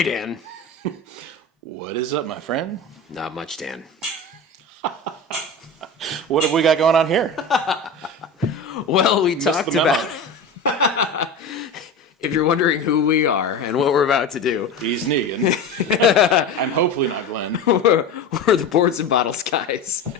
Hey, Dan. What is up, my friend? Not much, Dan. What have we got going on here? Well, we talked about... If you're wondering who we are and what we're about to do... He's Negan. I'm hopefully not Glenn. we're the Boards and Bottles guys.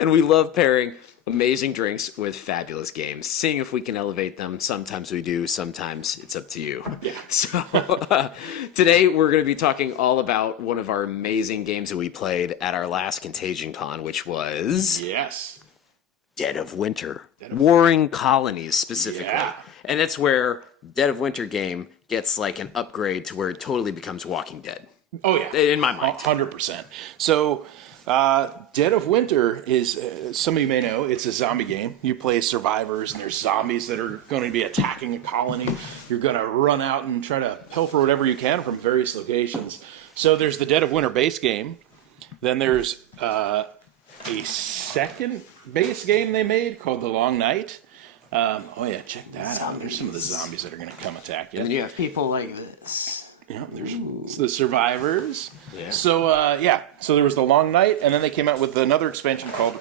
And we love pairing amazing drinks with fabulous games. Seeing if we can elevate them. Sometimes we do. Sometimes it's up to you. Yeah. So today we're going to be talking all about one of our amazing games that we played at our last Contagion Con, which was... Yes. Dead of Winter. Warring Colonies, specifically. Yeah. And it's where Dead of Winter game gets like an upgrade to where it totally becomes Walking Dead. Oh, yeah. In my mind. 100%. So, Dead of Winter is, some of you may know, it's a zombie game. You play survivors, and there's zombies that are going to be attacking a colony. You're going to run out and try to pilfer whatever you can from various locations. So there's the Dead of Winter base game. Then there's a second base game they made called The Long Night. Oh yeah, check that out. There's some of the zombies that are going to come attack you. And then you have people like this. Yeah, there's the survivors. Yeah. So so there was The Long Night, and then they came out with another expansion called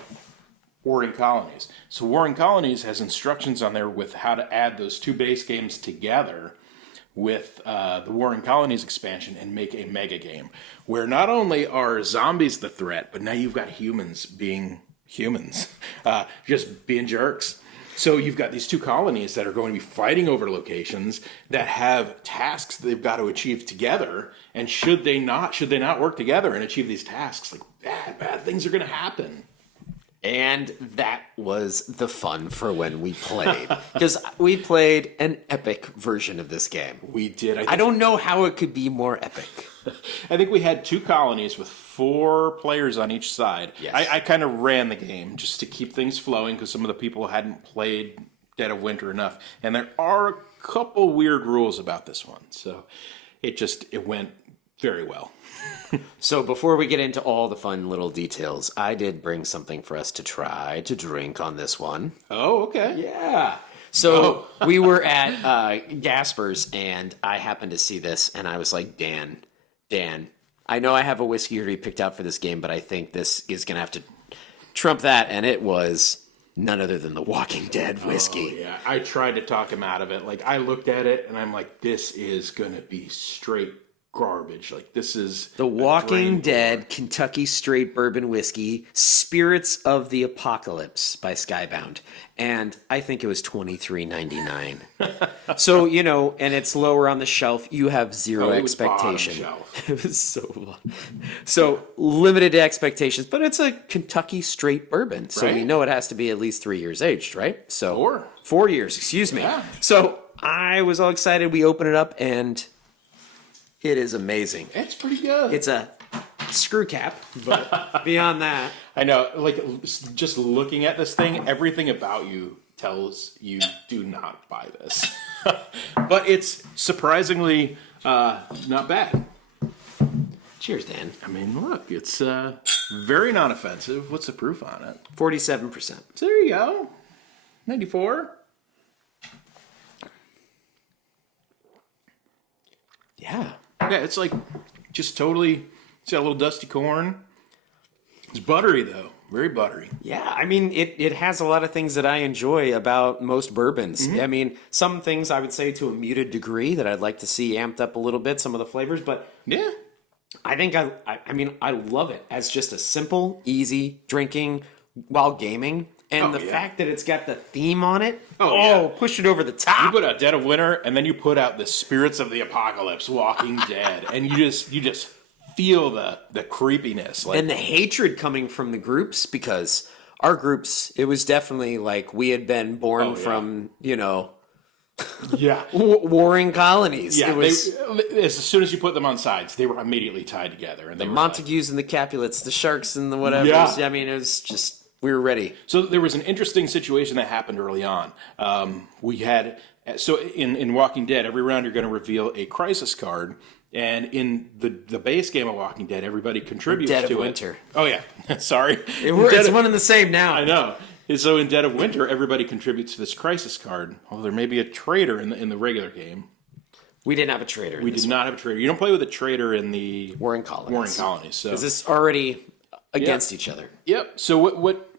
Warring Colonies. So Warring Colonies has instructions on there with how to add those two base games together with the Warring Colonies expansion and make a mega game where not only are zombies the threat, but now you've got humans being humans, just being jerks. So you've got these two colonies that are going to be fighting over locations that have tasks they've got to achieve together. And should they not work together and achieve these tasks, like bad things are going to happen. And that was the fun for when we played. Because we played an epic version of this game. We did. I don't know how it could be more epic. I think we had two colonies with 4 players on each side. Yes. I kind of ran the game just to keep things flowing because some of the people hadn't played Dead of Winter enough. And there are a couple weird rules about this one. So it went very well. So before we get into all the fun little details, I did bring something for us to try to drink on this one. Oh, okay. Yeah. So we were at Gasper's, and I happened to see this, and I was like, Dan, I know I have a whiskey already picked out for this game, but I think this is going to have to trump that, and it was none other than the Walking Dead whiskey. Oh, yeah. I tried to talk him out of it. Like, I looked at it, and I'm like, this is going to be straight garbage. Like, this is the Walking Dead Kentucky Straight Bourbon Whiskey, Spirits of the Apocalypse by Skybound. And I think it was $23.99. So, and it's lower on the shelf. You have zero expectation. It was so low. So limited expectations, but it's a Kentucky Straight Bourbon. So we know it has to be at least 3 years aged, right? So 4 years, excuse me. Yeah. So I was all excited. We open it up and it is amazing. It's pretty good. It's a screw cap, but beyond that. I know, like, just looking at this thing, everything about you tells you do not buy this. But it's surprisingly not bad. Cheers, Dan. I mean, look, it's very non-offensive. What's the proof on it? 47%. So there you go. 94. Yeah. Yeah, it's like just totally, it's got a little dusty corn. It's buttery, though. Very buttery. Yeah, I mean, it has a lot of things that I enjoy about most bourbons. Mm-hmm. I mean, some things I would say to a muted degree that I'd like to see amped up a little bit, some of the flavors, but yeah, I think I love it as just a simple, easy drinking while gaming. And the fact that it's got the theme on it, push it over the top. You put out Dead of Winter, and then you put out the Spirits of the Apocalypse, Walking Dead, and you just feel the creepiness. And the hatred coming from the groups, because our groups, it was definitely like we had been born from, warring colonies. Yeah, it was, as soon as you put them on sides, they were immediately tied together. And the Montagues and the Capulets, the Sharks and the whatever. Yeah. I mean, it was just... We were ready. So there was an interesting situation that happened early on. We had, so in Walking Dead, every round you're going to reveal a crisis card. And in the base game of Walking Dead, everybody contributes to it. Dead of Winter. Oh, yeah. Sorry. It's one and the same now. I know. So in Dead of Winter, everybody contributes to this crisis card. Although there may be a traitor in the regular game. We didn't have a trader. We did not have a trader. You don't play with a trader in the Warring Colonies. So Is this already against each other? Yep. So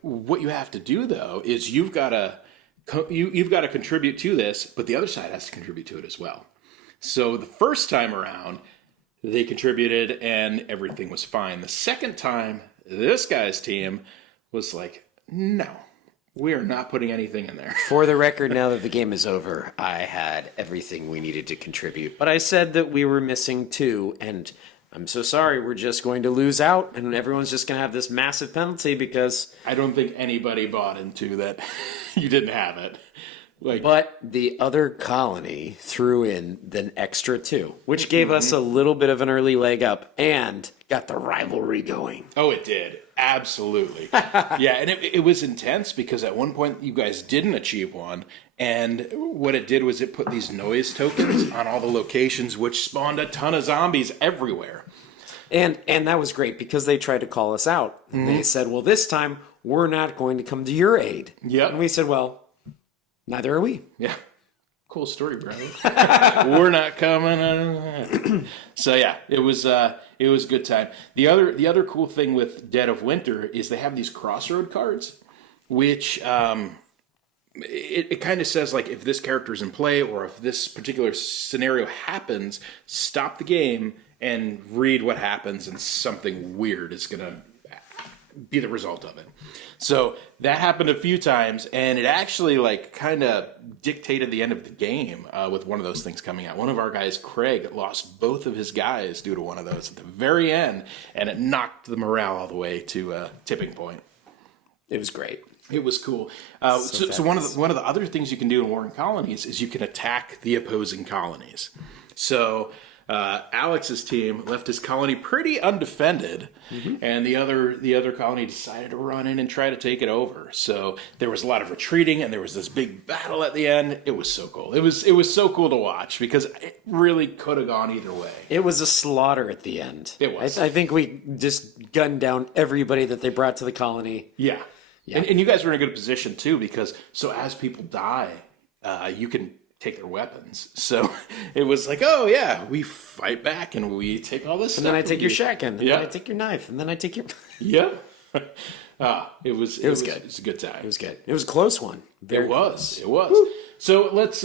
what you have to do though is you've got to contribute to this, but the other side has to contribute to it as well. So the first time around, they contributed and everything was fine. The second time, this guy's team was like, no, we are not putting anything in there. For the record, now that the game is over, I had everything we needed to contribute. But I said that we were missing 2, and I'm so sorry, we're just going to lose out, and everyone's just going to have this massive penalty because... I don't think anybody bought into that you didn't have it. But the other colony threw in the extra 2, which gave us a little bit of an early leg up and got the rivalry going. Oh, it did. Absolutely. Yeah, and it was intense because at one point you guys didn't achieve one, and what it did was it put these noise tokens on all the locations, which spawned a ton of zombies everywhere. And that was great because they tried to call us out. And they said, well, this time we're not going to come to your aid. Yep. And we said, well, neither are we. Yeah. Cool story, brother. We're not coming. So yeah, it was a good time. The other cool thing with Dead of Winter is they have these crossroad cards, which it kind of says like if this character is in play or if this particular scenario happens, stop the game and read what happens, and something weird is gonna be the result of it. So that happened a few times, and it actually like kind of dictated the end of the game with one of those things coming out. One of our guys, Craig, lost both of his guys due to one of those at the very end, and it knocked the morale all the way to tipping point. It was great. It was cool. So one of the other things you can do in Warring Colonies is you can attack the opposing colonies. So Alex's team left his colony pretty undefended, and the other colony decided to run in and try to take it over. So there was a lot of retreating, and there was this big battle at the end. It was so cool. It was so cool to watch because it really could have gone either way. It was a slaughter at the end. It was. I think we just gunned down everybody that they brought to the colony. Yeah. And you guys were in a good position too, because so as people die, you can take their weapons. So it was like, oh yeah, we fight back and we take all this and stuff. then I take your shotgun, and Yeah. then I take your knife, and then I take your... Yeah. It was good. It was a good time. It was good. It was a close one. It was. So let's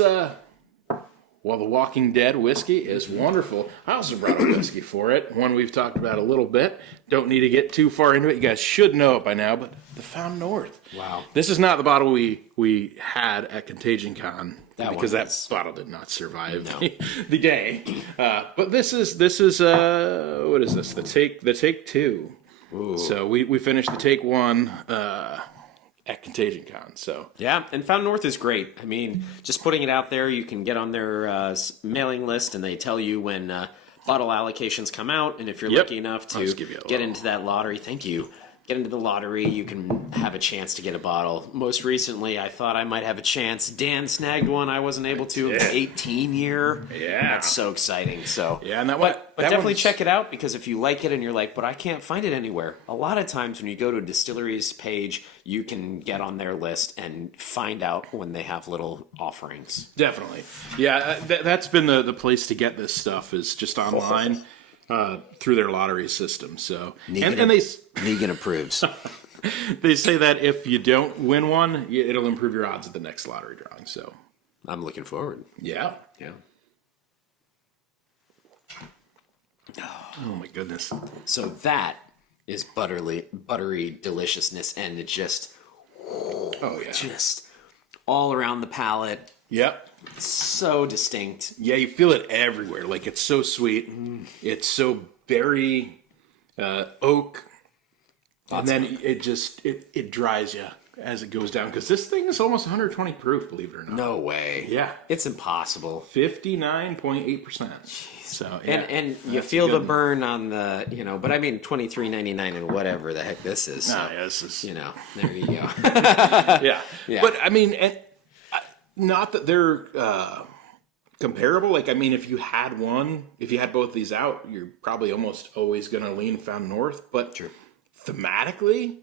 well, the Walking Dead whiskey is wonderful. I also brought a whiskey for it, one we've talked about a little bit. Don't need to get too far into it. You guys should know it by now, but the Found North. Wow. This is not the bottle we had at Contagion Con, because that bottle did not survive the day. But this is what is this? The take 2. Ooh. So we finished the take 1 at Contagion Con. So yeah, and Found North is great. I mean, just putting it out there, you can get on their mailing list, and they tell you when bottle allocations come out, and if you're lucky enough to get into that lottery, get into the lottery, you can have a chance to get a bottle. Most recently, I thought I might have a chance. Dan snagged one. I wasn't able to. It was 18 year. Yeah. That's so exciting. So yeah, and but definitely check it out, because if you like it and you're like, but I can't find it anywhere. A lot of times when you go to a distillery's page, you can get on their list and find out when they have little offerings. Definitely. Yeah, that's been the place to get this stuff, is just online. Through their lottery system. So Negan approves. They say that if you don't win one, it'll improve your odds at the next lottery drawing. So I'm looking forward. Yeah. Oh my goodness. So that is buttery deliciousness, and it just just all around the palate. Yep. So distinct. Yeah, you feel it everywhere. Like, it's so sweet. It's so berry, oak. And then it dries you as it goes down. Because this thing is almost 120 proof, believe it or not. No way. Yeah. It's impossible. 59.8%. So, yeah. And you feel the burn on the, but I mean, $23.99 and whatever the heck this is. So, this is... there you go. Yeah. But, I mean... not that they're comparable. Like, I mean, if you had both these out, you're probably almost always going to lean Found North. But thematically,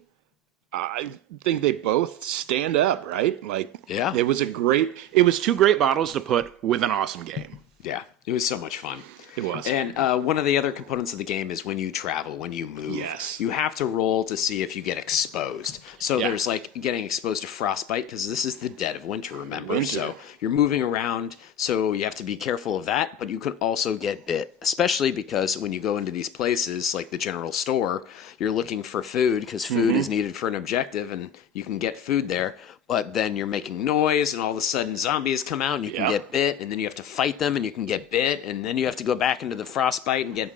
I think they both stand up, right? Like, it was 2 great bottles to put with an awesome game. Yeah. It was so much fun. It was. And one of the other components of the game is when you travel, when you move. Yes. You have to roll to see if you get exposed. So Yeah. there's like getting exposed to frostbite because this is the dead of winter, remember? Winter. So you're moving around, so you have to be careful of that, but you can also get bit, especially because when you go into these places like the general store, you're looking for food because food is needed for an objective and you can get food there. But then you're making noise, and all of a sudden zombies come out, and you can get bit, and then you have to fight them, and you can get bit, and then you have to go back into the frostbite and get,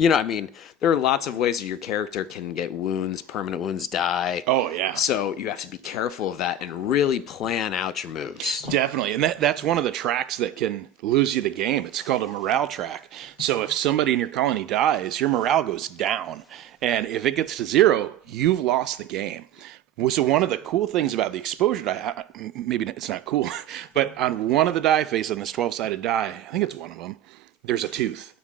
I mean, there are lots of ways that your character can get wounds, permanent wounds, die. Oh, yeah. So you have to be careful of that and really plan out your moves. Definitely. And that's one of the tracks that can lose you the game. It's called a morale track. So if somebody in your colony dies, your morale goes down. And if it gets to 0, you've lost the game. So one of the cool things about the exposure die, maybe it's not cool, but on one of the die face on this 12-sided die, I think it's one of them, there's a tooth.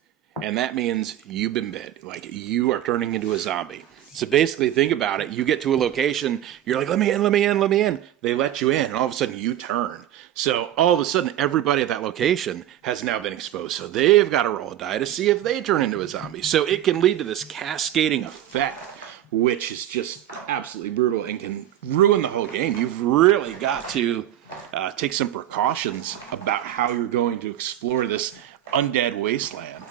And that means you've been bit. Like, you are turning into a zombie. So basically, think about it. You get to a location, you're like, let me in, let me in, let me in. They let you in, and all of a sudden you turn. So all of a sudden, everybody at that location has now been exposed. So they've got to roll a die to see if they turn into a zombie. So it can lead to this cascading effect, which is just absolutely brutal and can ruin the whole game. You've really got to take some precautions about how you're going to explore this undead wasteland.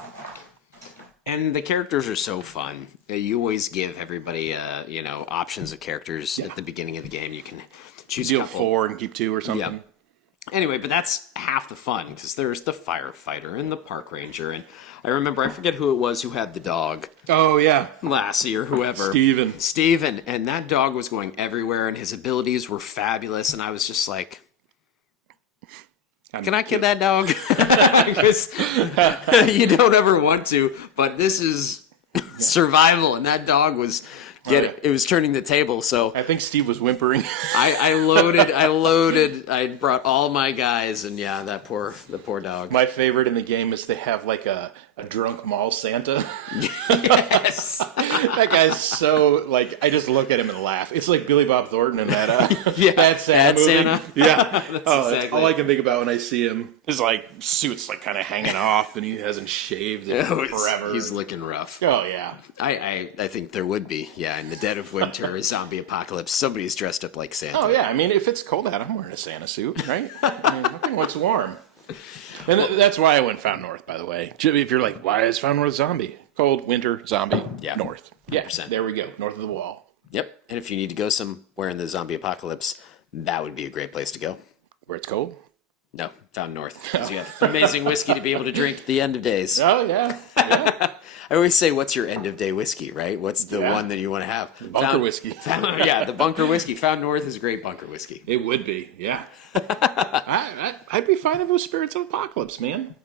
And the characters are so fun. You always give everybody, options of characters at the beginning of the game. You can choose Deal a couple. 4 and keep 2 or something. Yeah. Anyway, but that's half the fun because there's the firefighter and the park ranger. And I remember, I forget who it was who had the dog, Oh, yeah. Lassie or whoever. Steven. And that dog was going everywhere and his abilities were fabulous. And I was just like, can I kill that dog? Because you don't ever want to, but this is survival. And that dog was... It was turning the table, so I think Steve was whimpering. I loaded. I brought all my guys, and yeah, the poor dog. My favorite in the game is they have like a drunk mall Santa. Yes, That guy's so, like, I just look at him and laugh. It's like Billy Bob Thornton in that Bad Santa movie. Santa. Yeah. That's exactly all I can think about when I see him. His like suit's like kind of hanging off, and he hasn't shaved in forever. He's looking rough. Oh yeah. I think there would be, in the dead of winter, a zombie apocalypse, somebody's dressed up like Santa. Oh yeah. I mean, if it's cold out, I'm wearing a Santa suit, right? I mean, nothing looks warm. And that's why I went Found North, by the way. If you're like, why is Found North zombie? Cold, winter, zombie, North. Yeah, 100%. there we go. North of the wall. Yep. And if you need to go somewhere in the zombie apocalypse, that would be a great place to go. Where it's cold? No, Found North. Because you have amazing whiskey to be able to drink at the end of days. Oh, yeah. I always say, what's your end of day whiskey, right? What's the one that you want to have? Bunker whiskey. The bunker whiskey. Found North is great bunker whiskey. It would be, yeah. I'd be fine if it was Spirits of Apocalypse, man.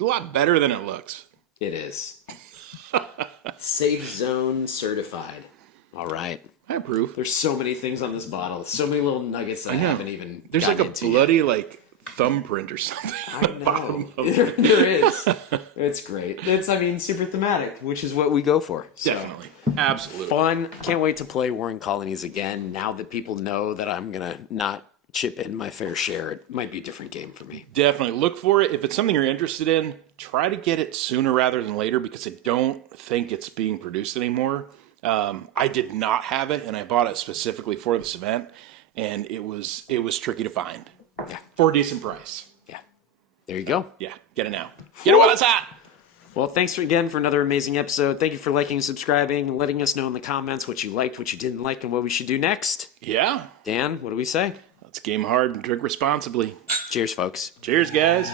A lot better than it looks. It is. Safe zone certified. All right. I approve. There's so many things on this bottle. So many little nuggets that I haven't even There's like a into bloody, yet. like, thumbprint or something. I know. There is. It's great. It's, super thematic, which is what we go for. So. Definitely. Absolutely. Fun. Can't wait to play Warring Colonies again. Now that people know that I'm going to not chip in my fair share, it might be a different game for me. Definitely. Look for it. If it's something you're interested in, try to get it sooner rather than later because I don't think it's being produced anymore. I did not have it, and I bought it specifically for this event, and it was tricky to find. Yeah. For a decent price. Yeah. There you go. Yeah. Get it now. Get it while it's hot. Well, thanks again for another amazing episode. Thank you for liking and subscribing, letting us know in the comments what you liked, what you didn't like, and what we should do next. Yeah. Dan, what do we say? Let's game hard and drink responsibly. Cheers, folks. Cheers, guys.